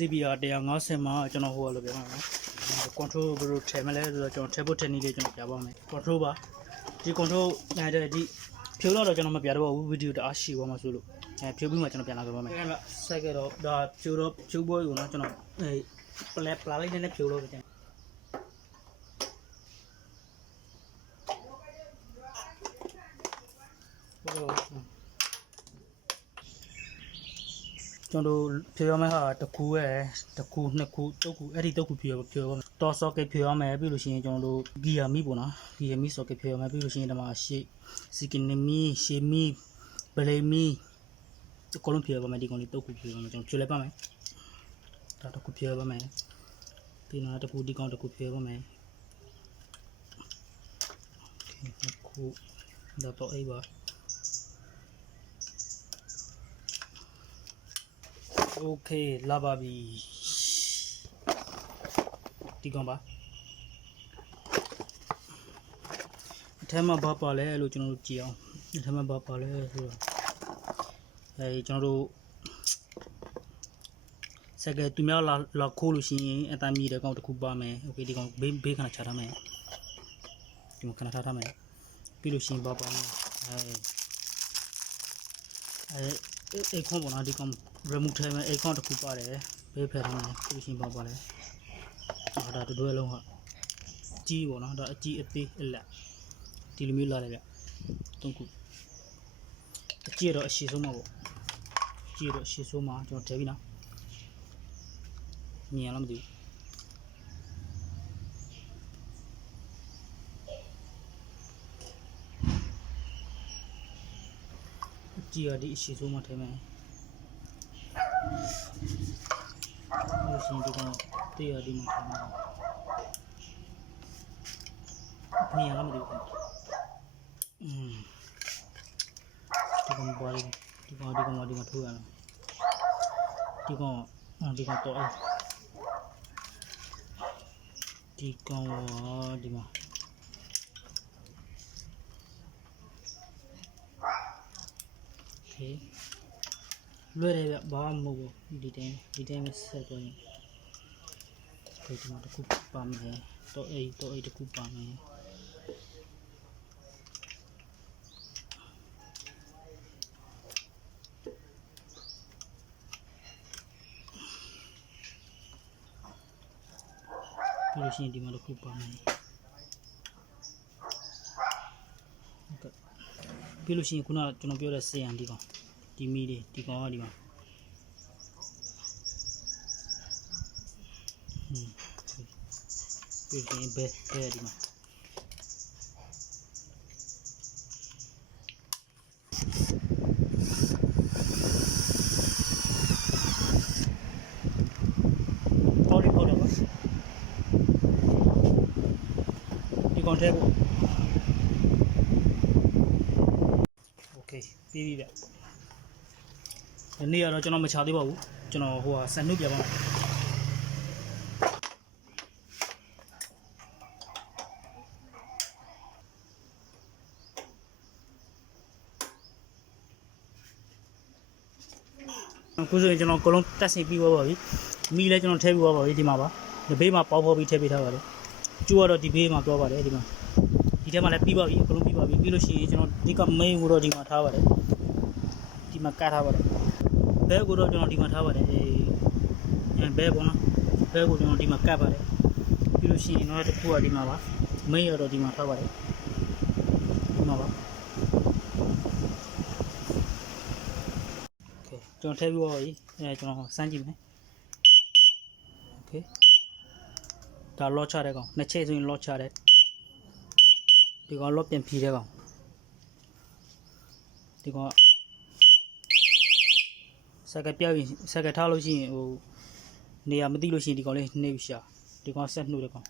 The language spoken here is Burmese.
CBR 150မှာကျွန်တော်ဟိုလိုပြောမှာ control ဘယ်လိုထည့်မလဲဆိုတော့ကျွန်တော်ထည့်ဖို့ထည့်နည်းလေးကျွန်တော်ပြပါမယ် control ပါဒီ control တဲ့ဒီဖြိုးတော့ကျွန်တော်မပြတော့ဘူး video တအားရှိသွားမှာဆိုလို့ဖြိုးပြီးမှကျွန်တော်ပြန်လာကြပါမယ်ဆက်ကြတော့ဒါဖြိုးတော့ဖြိုးပွဲကိုနော်ကျွန်တော်ပလာလိုက်နဲ့ဖြိုးတော့ပြန်ကျွန်တော်ဖြေရမယ့်ဟာတစ်ခုရဲ့တစ်ခုနှစ်ခုတုတ်ခုအဲ့ဒီတုတ်ခုဖြေရပါမယ်တော့ socket ဖြေရမယ်ပြီးလို့ရှိရင်ကျွန်တော်တို့ gear မီပေါ့နော် gear မီ socket ဖြေရမယ်ပြီးလို့ရှိရင်ဒီမှာရှေ့ sikine မီရှေ့မီ blade မီဒီကောလုံးဖြေရပါမယ်ဒီကောင်လေးတုတ်ခုဖြေရမယ်ကျွန်တော်ဖြေလိုက်ပါမယ်ဒါတစ်ခုဖြေရပါမယ်ပြီးတော့တစ်ခုဒီကောင်တစ်ခုဖြေရပါမယ်နှစ်ခုဒါတော့အေးပါOkay လာပါပြီဒီကောင်ပါအထက်မှာဘာပါလဲလို့ကျွန်တော်တို့ကြည့်အောင်အထက်မှာဘာပါလဲဆိုတော့ကျွန်တော်တို့စက်ကသူများလာခိုးလို့ရှိရင်အတမ်းမြည်တဲ့ကောင်တစ်ခုပါမယ် Okay ဒီကောင်ဘေးခဏချထားမယ်ဒီမှာခဏထားမယ်ပြီးလို့ရှိရင်ဘာပါလဲအိတ်ခွန်ပေါ်နော်ဒီကောင် remove ထဲမှာအိတ်ခွန်တစ်ခုပါတယ်ဘေးဖယ်ထားမယ်ပြီးရှင်ပေါ့ပါလဲဒါတို့ရဲ့လုံးဟာကြီးပေါ့နော်ဒါအကြီးအသေးအလက်ဒီလိုမျိုးလာတယ်ဗျသုံးခုအကြီးတော့အရှိဆုံးမှာပေါ့ကြီးတော့အရှိဆုံးမှာကျွန်တော်ထည့်ပြီနော်မြင်လားမသိဘူးကြီးရဒီအရှိဆုံးမှာထည့်မယ်လို့ရှိရင်ဒီကောင်တရားဒီမှာထည့်မယ်မြင်လားမသိဘူးဒီကောင်ပါလိဒီကောင်ထိုးရအောင်ဒီကောင်တော့ဒီကောင်ဒီမှာလွယ်တယ်ဗျဘာမှမဟုတ်ဘူးဒီတိုင်းပဲဆက်သွားရင်ဒီမှာတစ်ခုပါမယ်တော့အဲ့တစ်ခုပါမယ်ပြီးလို့ရှိရင်ဒီမှာတစ်ခုပါမယ်ပြီးလို့ရှိရင်ခုနကျွန်တော်ပြောတဲ့ Z.M.T ကောင်ဒီမီလေးဒီကောင်ကဒီမှာပြီးရင်ဘယ်ဒီမှာပေါ်တော့ပါဒီကောင်ထဲကိုโอเคပြီးပြီဗျဒီနေ့ကတော့ကျွန်တော်မချသေးပါဘူးကျွန်တော်ဟိုဟာဆန်နှုတ်ပြပါမယ်အခုဆိုရင်ကျွန်တော်အကုန်လုံးတက်ဆင်ပြီးသွားပါပြီမိလည်းကျွန်တော်ထည့်ပြီးသွားပါပြီဒီမှာပါဒီဘေးမှာပေါက်ဖော်ပြီးထည့်ပေးထားပါတယ်ကျိုးကတော့ဒီဘေးမှာပြောပါတယ်ဒီမှာဒီထဲမှာလည်းပြီးပါပြီအကုန်လုံးပြီးပါပြီပြီးလို့ရှိရင်ကျွန်တော်ဒီက main ကိုတော့ဒီမှာထားပါတယ်ဒီမှာကတ်ထားပါတယ်ဘဲကိုတော့ကျွန်တော်ဒီမှာထားပါတယ်ဘဲပေါ့နော်ဘဲကိုကျွန်တော်ဒီမှာကတ်ပါတယ်ပြီးလို့ရှိရင်တော့တစ်ခုကဒီမှာပါ main ရတော့ဒီမှာထားပါတယ်ဒီမှာပါကျွန်တော်ထည့်ပြီးပါပြီကျွန်တော်စမ်းကြည့်မယ်โอเคဒါလော့ချတဲ့ကောင်နှစ်ချက်ဆိုရင်လော့ချတဲ့ဒီကောင်လော့ပြန်ဖြီးတဲ့ကောင်ဒီကောင်စက်ကပြောက်ရင်စက်ကထားလို့ရှိရင်ဟိုနေရာမသိလို့ရှိရင်ဒီကောင်လေးနှိပ်ရှာဒီကောင်ဆက်နှုတ်တဲ့ကောင်